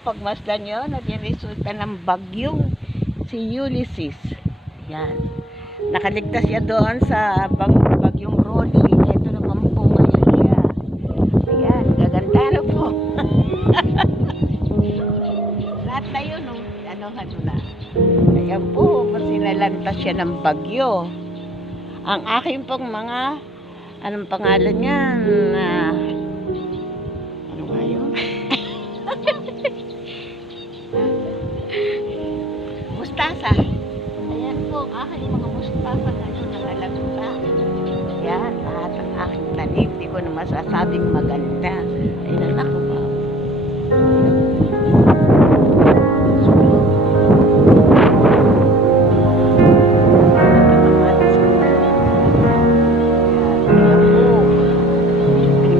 pagmasdan nyo, naging resulta ng bagyong si Ulysses. Yan. Nakaligtas siya doon sa bagyong Rolly. Ito naman po ngayon siya. Ayan, gaganda na po. Lahat na yun, ano na. Ayan po, sinalantas siya ng bagyo. Ang aking pong mga, anong pangalan niyan? Ano nga yun? Mustasa. Ayan po, ang aking mga mustasa ngayon nakalagta. Ayan, lahat ng aking tanim. Hindi ko na masasabing maganda. Ayan, ako ba?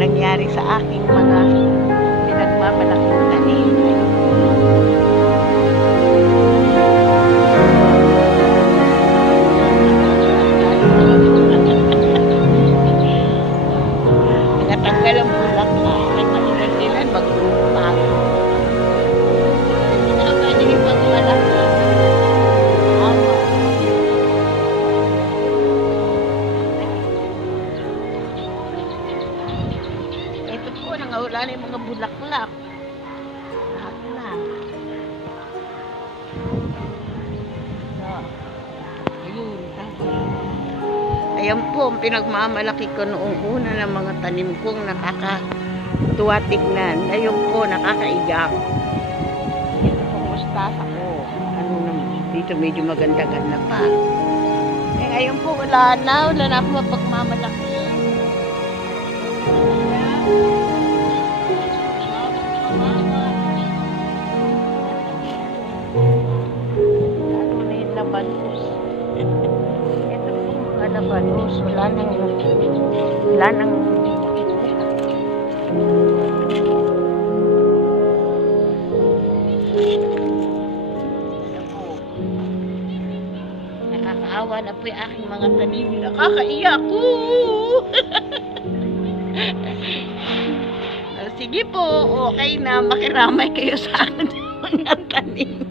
Nangyari sa aking mga pinagmamalaking tanim. Natanggal ang bulak na ay mailan-ilan magpago. Ito ang pwede ipagmalaki. Ama. Wala na yung mga bulaklak. Lahat na. So, ayun. Ayan po, pinagmamalaki ko noong una ng mga tanim kong nakakatuwa tignan. Ayun po, nakakaiyak. Ito po, mustasa ko. Ano naman, dito medyo maganda-ganda pa. Eh, ngayon po, wala na ako mapagmamalaki. Labanos. Ito po mga labanos. Wala nang nakakaawa na po yung aking mga tanim. Nakakaiyak. Sige po, okay na. Makiramay kayo sa akin mga tanim.